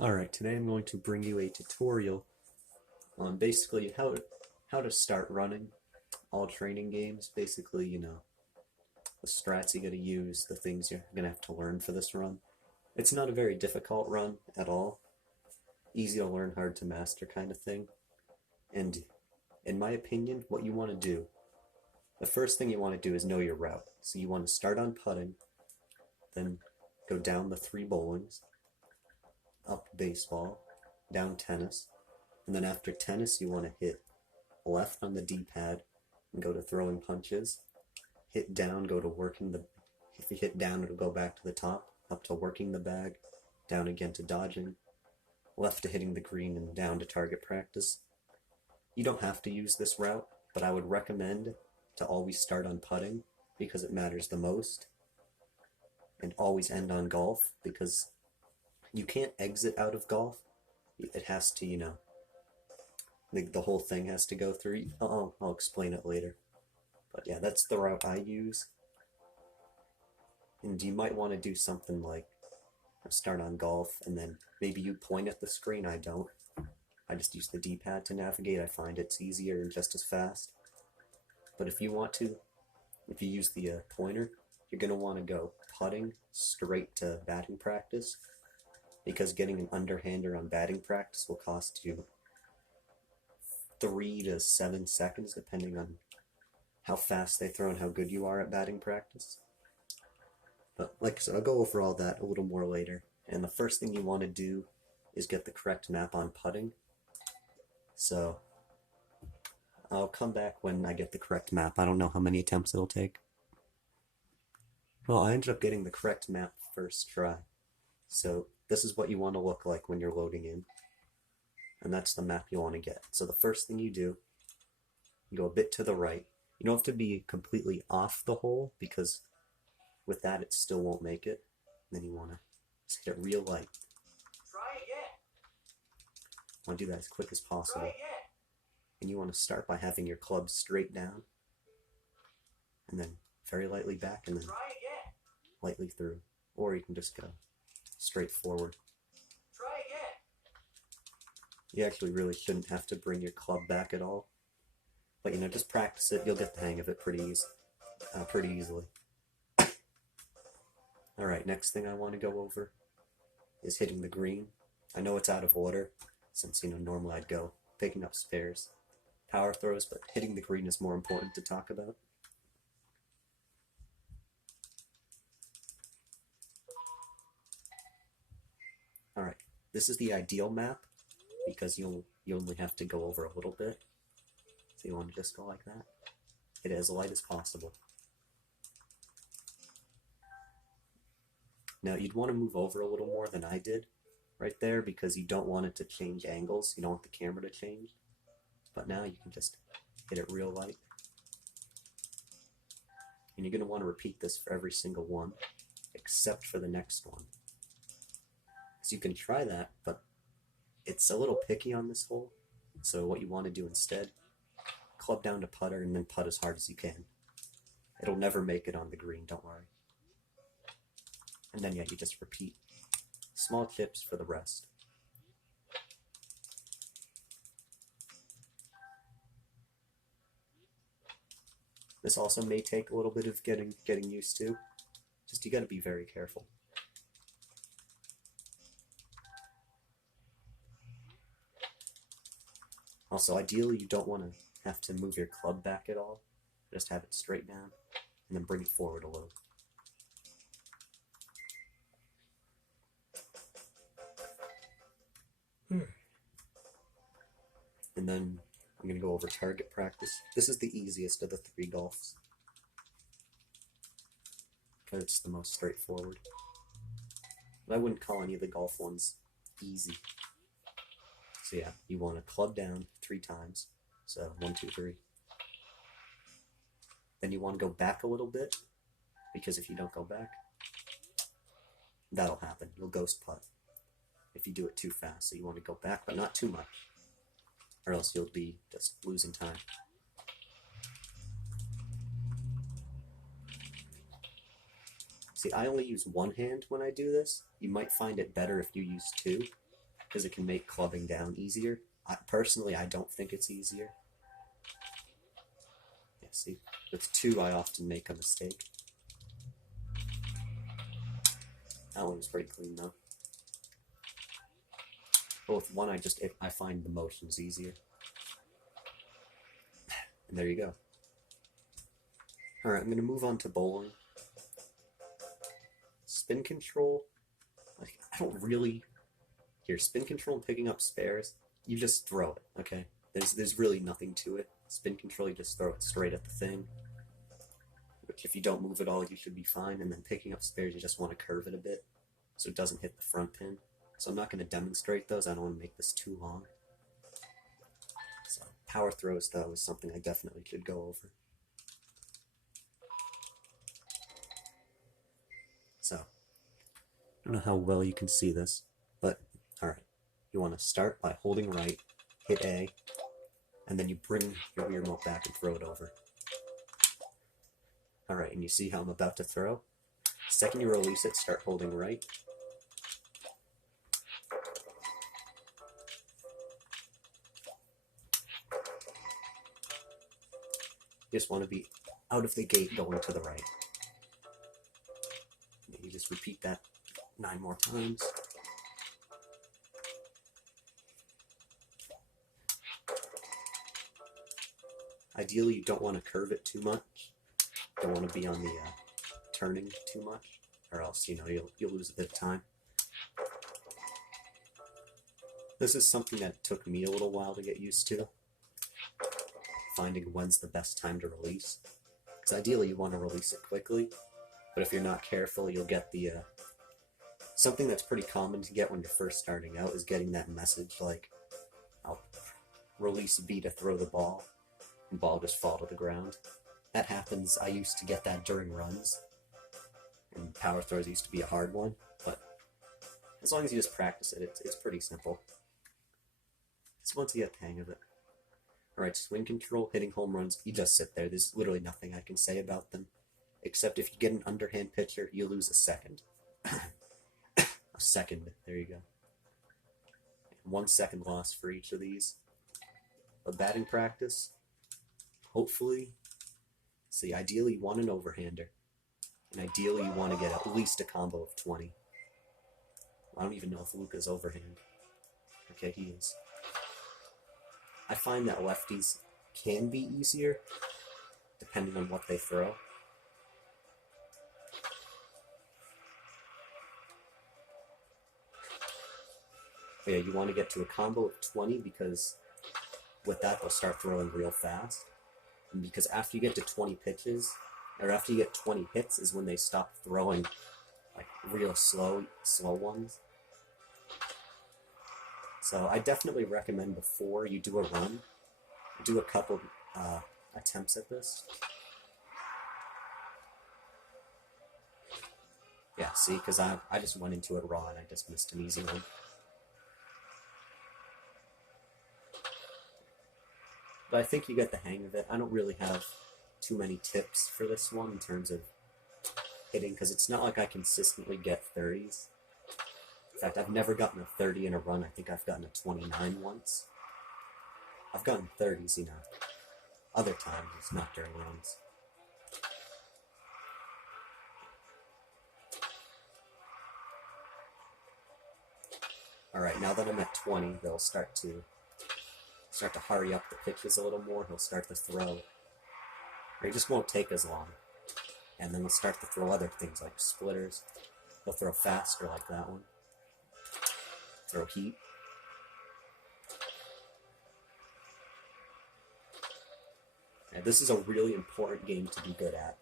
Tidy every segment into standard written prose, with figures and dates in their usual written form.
Alright, today I'm going to bring you a tutorial on basically how to start running all training games. Basically, the strats you gotta use, the things you're gonna have to learn for this run. It's not a very difficult run at all. Easy to learn, hard to master kind of thing. And in my opinion, what you want to do, the first thing you want to do is know your route. So you want to start on putting, then go down the 3 bowlings, up baseball, down tennis, and then after tennis you want to hit left on the D-pad and go to throwing punches, hit down, go to working the, if you hit down it'll go back to the top, up to working the bag, down again to dodging, left to hitting the green, and down to target practice. You don't have to use this route, but I would recommend to always start on putting because it matters the most, and always end on golf because you can't exit out of golf. It has to, the whole thing has to go through. I'll explain it later. But yeah, that's the route I use. And you might want to do something like start on golf, and then maybe you point at the screen. I don't. I just use the D-pad to navigate. I find it's easier and just as fast. But if you want to, if you use the pointer, you're going to want to go putting straight to batting practice, because getting an underhander on batting practice will cost you 3 to 7 seconds, depending on how fast they throw and how good you are at batting practice. But like I said, I'll go over all that a little more later. And the first thing you want to do is get the correct map on putting. So I'll come back when I get the correct map. I don't know how many attempts it'll take. Well, I ended up getting the correct map first try. So this is what you want to look like when you're loading in. And that's the map you want to get. So the first thing you do, you go a bit to the right. You don't have to be completely off the hole, because with that it still won't make it. And then you want to just hit it real light. Try again. You want to do that as quick as possible. Try again. And you want to start by having your club straight down, and then very lightly back, and then Try again. lightly through. Or you can just go straight forward. Try again. You actually really shouldn't have to bring your club back at all. But just practice it. You'll get the hang of it pretty easily. Alright, next thing I want to go over is hitting the green. I know it's out of order, since normally I'd go picking up spares, power throws, but hitting the green is more important to talk about. Alright, this is the ideal map, because you only have to go over a little bit. So you want to just go like that. Hit it as light as possible. Now you'd want to move over a little more than I did right there, because you don't want it to change angles. You don't want the camera to change. But now you can just hit it real light. And you're going to want to repeat this for every single one, except for the next one. So you can try that, but it's a little picky on this hole. So what you want to do instead, club down to putter and then putt as hard as you can. It'll never make it on the green, don't worry. And then yeah, you just repeat. Small chips for the rest. This also may take a little bit of getting used to. Just you gotta be very careful. Also, ideally you don't want to have to move your club back at all. Just have it straight down, and then bring it forward a little. And then I'm going to go over target practice. This is the easiest of the 3 golfs, because it's the most straightforward. But I wouldn't call any of the golf ones easy. So yeah, you want to club down 3 times. So 1, 2, 3. Then you want to go back a little bit, because if you don't go back, that'll happen. You'll ghost putt if you do it too fast. So you want to go back, but not too much, or else you'll be just losing time. See, I only use one hand when I do this. You might find it better if you use 2, because it can make clubbing down easier. Personally, I don't think it's easier. Yeah, see, with 2, I often make a mistake. That one was pretty clean though. But with 1, I find the motions easier. And there you go. Alright, I'm gonna move on to bowling. Spin control, like, I don't really... Here, spin control and picking up spares, you just throw it, okay? There's really nothing to it. Spin control, you just throw it straight at the thing. Which, if you don't move at all, you should be fine. And then picking up spares, you just want to curve it a bit so it doesn't hit the front pin. So I'm not going to demonstrate those. I don't want to make this too long. So power throws, though, is something I definitely should go over. So, I don't know how well you can see this, but alright. You want to start by holding right, hit A, and then you bring your Wii remote back and throw it over. Alright, and you see how I'm about to throw? Second you release it, start holding right. You just want to be out of the gate going to the right. And you just repeat that 9 more times. Ideally, you don't want to curve it too much. Don't want to be on the turning too much, or else you'll lose a bit of time. This is something that took me a little while to get used to, finding when's the best time to release. Because ideally, you want to release it quickly, but if you're not careful, you'll get the something that's pretty common to get when you're first starting out is getting that message like, I'll release B to throw the ball, and ball just fall to the ground. That happens. I used to get that during runs, and power throws used to be a hard one, but as long as you just practice it, it's pretty simple. So once you get the hang of it. Alright, swing control, hitting home runs, you just sit there. There's literally nothing I can say about them, except if you get an underhand pitcher, you lose a second. A second, there you go. 1 second loss for each of these. But batting practice, hopefully, see, ideally you want an overhander, and ideally you want to get at least a combo of 20. I don't even know if Luca's overhand. Okay, he is. I find that lefties can be easier, depending on what they throw. But yeah, you want to get to a combo of 20 because with that they'll start throwing real fast. And because after you get to 20 pitches, or after you get 20 hits is when they stop throwing like real slow ones. So I definitely recommend before you do a run, do a couple attempts at this. Yeah, see, because I just went into it raw and I just missed an easy one. But I think you get the hang of it. I don't really have too many tips for this one in terms of hitting, because it's not like I consistently get 30s. In fact, I've never gotten a 30 in a run. I think I've gotten a 29 once. I've gotten 30s, other times, it's not during runs. Alright, now that I'm at 20, they'll start to hurry up the pitches a little more. He'll start to throw. Or he just won't take as long. And then he'll start to throw other things like splitters. He'll throw faster like that one. Throw heat. And this is a really important game to be good at.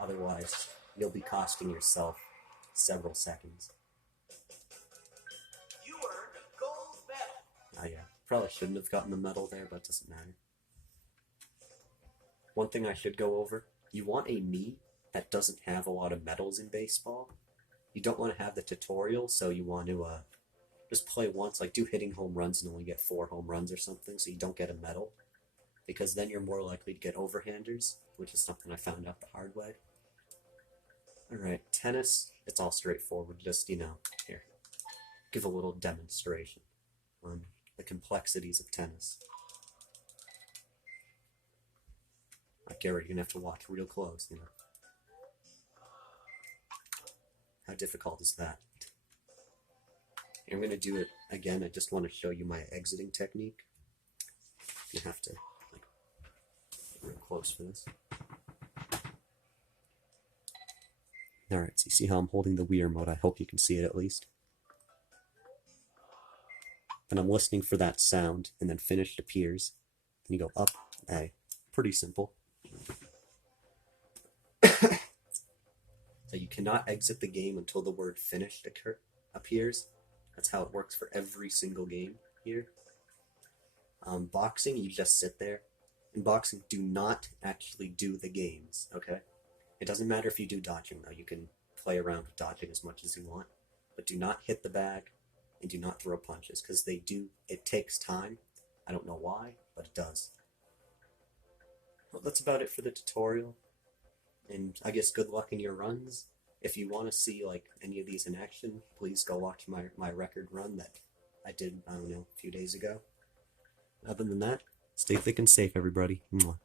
Otherwise, you'll be costing yourself several seconds. You earned a gold medal. Oh yeah, probably shouldn't have gotten the medal there, but it doesn't matter. One thing I should go over, you want a Mii that doesn't have a lot of medals in baseball. You don't want to have the tutorial, so you want to just play once, like do hitting home runs and only get 4 home runs or something, so you don't get a medal. Because then you're more likely to get overhanders, which is something I found out the hard way. Alright, tennis, it's all straightforward, just, here. give a little demonstration on the complexities of tennis. Garrett, you're gonna have to watch real close, you know. How difficult is that? I'm gonna do it again. I just want to show you my exiting technique. You have to like get real close for this. Alright, so you see how I'm holding the Wii remote? I hope you can see it at least. And I'm listening for that sound, and then finished appears. And you go up, A. Pretty simple. So you cannot exit the game until the word finished appears. That's how it works for every single game here. Boxing, you just sit there. In boxing, do not actually do the games, okay? It doesn't matter if you do dodging, though. You can play around with dodging as much as you want. But do not hit the bag, and do not throw punches, because it takes time. I don't know why, but it does. Well, that's about it for the tutorial. And I guess good luck in your runs. If you want to see like any of these in action, please go watch my record run that I did, I don't know, a few days ago. Other than that, stay thick and safe, everybody. Mwah.